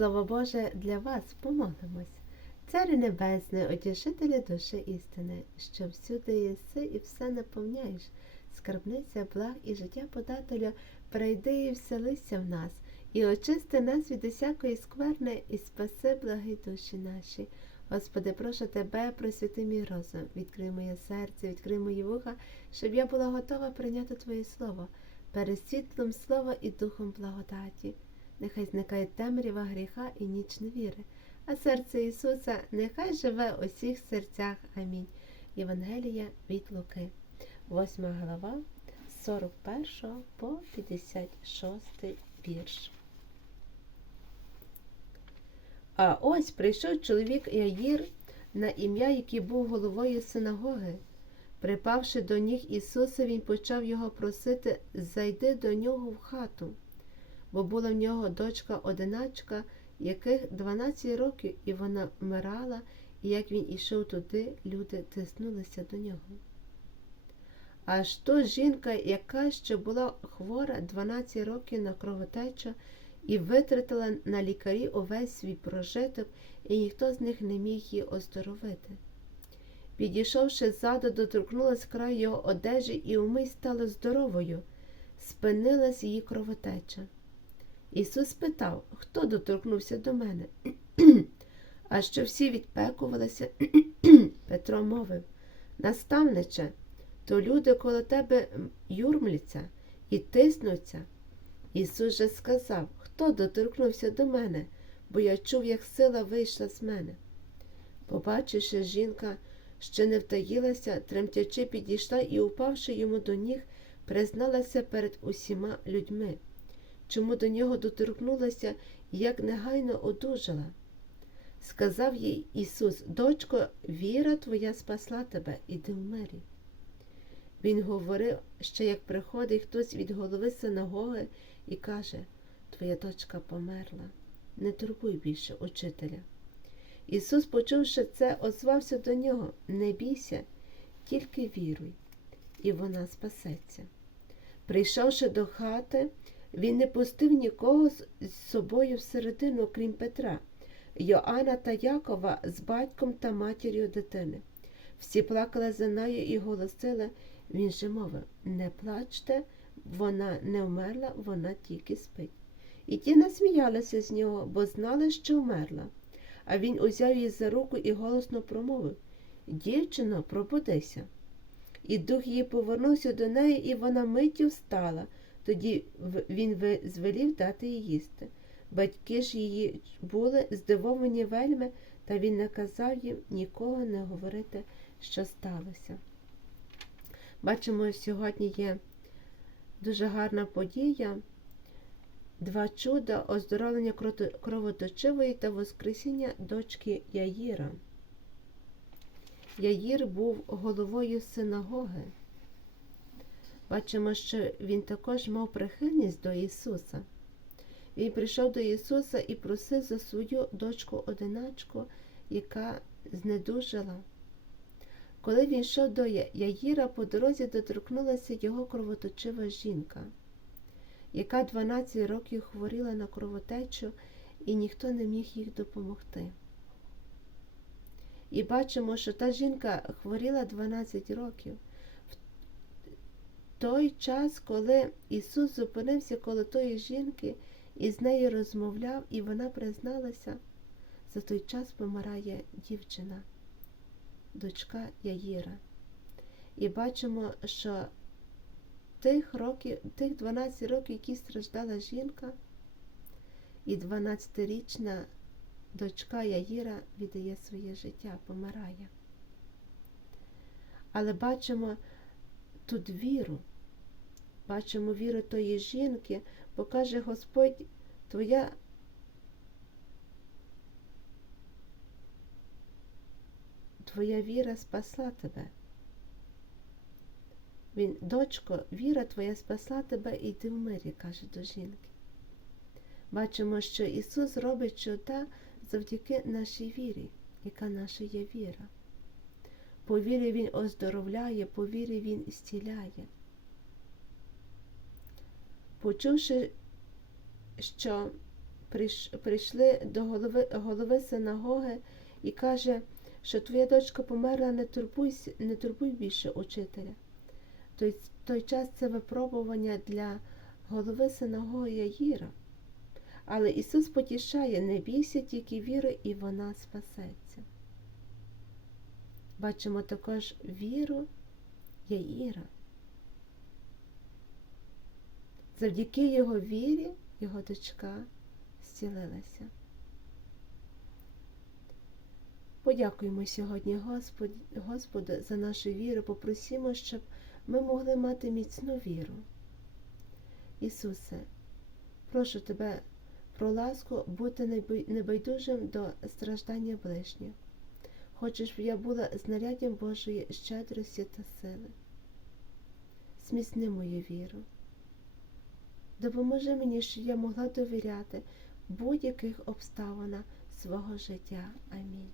Слово Боже для вас помолимось. Царю Небесний, утішителю душі істини, що всюди єси і все наповняєш, скарбниця благ і життя подателя, прийди і вселися в нас, і очисти нас від усякої скверни, і спаси благи душі наші. Господи, прошу тебе, просвіти мій розум, відкрий моє серце, відкрий мої вуха, щоб я була готова прийняти Твоє Слово, перед світлом слова і духом благодаті. Нехай зникає темрява гріха і ніч невіри, а серце Ісуса нехай живе у всіх серцях. Амінь. Євангелія від Луки, 8 глава, 41 по 56 вірш. А ось прийшов чоловік Яїр, на ім'я, який був головою синагоги. Припавши до ніг Ісуса, він почав його просити зайди до нього в хату, бо була в нього дочка одиначка, яких 12 років, і вона вмирала, і як він ішов туди, люди тиснулися до нього. Аж то жінка, яка ще була хвора 12 років на кровотечу, і витратила на лікарі увесь свій прожиток, і ніхто з них не міг її оздоровити. Підійшовши ззаду, доторкнулась край його одежі і умить стала здоровою, спинилась її кровотеча. Ісус спитав, хто доторкнувся до мене? А що всі відпекувалися, Петро мовив Наставниче, то люди коло тебе юрмляться і тиснуться. Ісус же сказав, хто доторкнувся до мене, бо я чув, як сила вийшла з мене. Побачивши, жінка, що не втаїлася, тремтячи, підійшла і, упавши йому до ніг, призналася перед усіма людьми, чому до нього доторкнулася і як негайно одужала. Сказав їй Ісус, дочко, віра твоя спасла тебе, іди в мирі. Він говорив, що як приходить хтось від голови синагоги і каже, Твоя дочка померла, не турбуй більше учителя. Ісус, почувши це, озвався до нього Не бійся, тільки віруй, і вона спасеться. Прийшовши до хати, він не пустив нікого з собою всередину, крім Петра, Йоанна та Якова з батьком та матір'ю дитини. Всі плакали за нею і голосили, він же мовив Не плачте, вона не вмерла, вона тільки спить. І ті насміялися з нього, бо знали, що вмерла. А він узяв її за руку і голосно промовив Дівчино, пробудися. І дух її повернувся до неї, і вона миттю встала. Тоді він звелів дати їй їсти. Батьки ж її були здивовані вельми, та він наказав їм нікого не говорити, що сталося. Бачимо, сьогодні є дуже гарна подія, два чуда оздоровлення кровоточивої та Воскресіння дочки Яїра. Яїр був головою синагоги. Бачимо, що він також мав прихильність до Ісуса. Він прийшов до Ісуса і просив за свою дочку одиначку, яка знедужила. Коли він йшов до Яїра, по дорозі доторкнулася його кровоточива жінка, яка 12 років хворіла на кровотечу, і ніхто не міг їй допомогти. І бачимо, що та жінка хворіла 12 років. Той час, коли Ісус зупинився коло тої жінки і з нею розмовляв, і вона призналася, за той час помирає дівчина дочка Яїра. І бачимо, що тих років, тих 12 років, які страждала жінка, і 12-річна дочка Яїра віддає своє життя, помирає. Але бачимо тут віру, бачимо віру тої жінки, бо каже Господь, твоя Твоя віра спасла тебе. Він, дочко, віра твоя спасла тебе і йди в мирі, каже до жінки. Бачимо, що Ісус робить чуда завдяки нашій вірі, яка наша є віра. По вірі Він оздоровляє, по вірі Він зціляє. Почувши, що прийшли до голови, голови синагоги і каже, що твоя дочка померла, не турбуйся, не турбуй більше учителя. Той, той час це випробування для голови синагоги Яїра. Але Ісус потішає, не бійся тільки віри, і вона спасеться. Бачимо також віру Яїра. Завдяки його вірі його дочка зцілилася. Подякуємо сьогодні Господь, Господу за нашу віру, попросимо, щоб ми могли мати міцну віру. Ісусе, прошу Тебе про ласку бути небайдужим до страждання ближніх. Хочеш, щоб я була знаряддям Божої щедрості та сили. Зміцни мою віру. Допоможи мені, щоб я могла довіряти будь-яких обставинах свого життя. Амінь.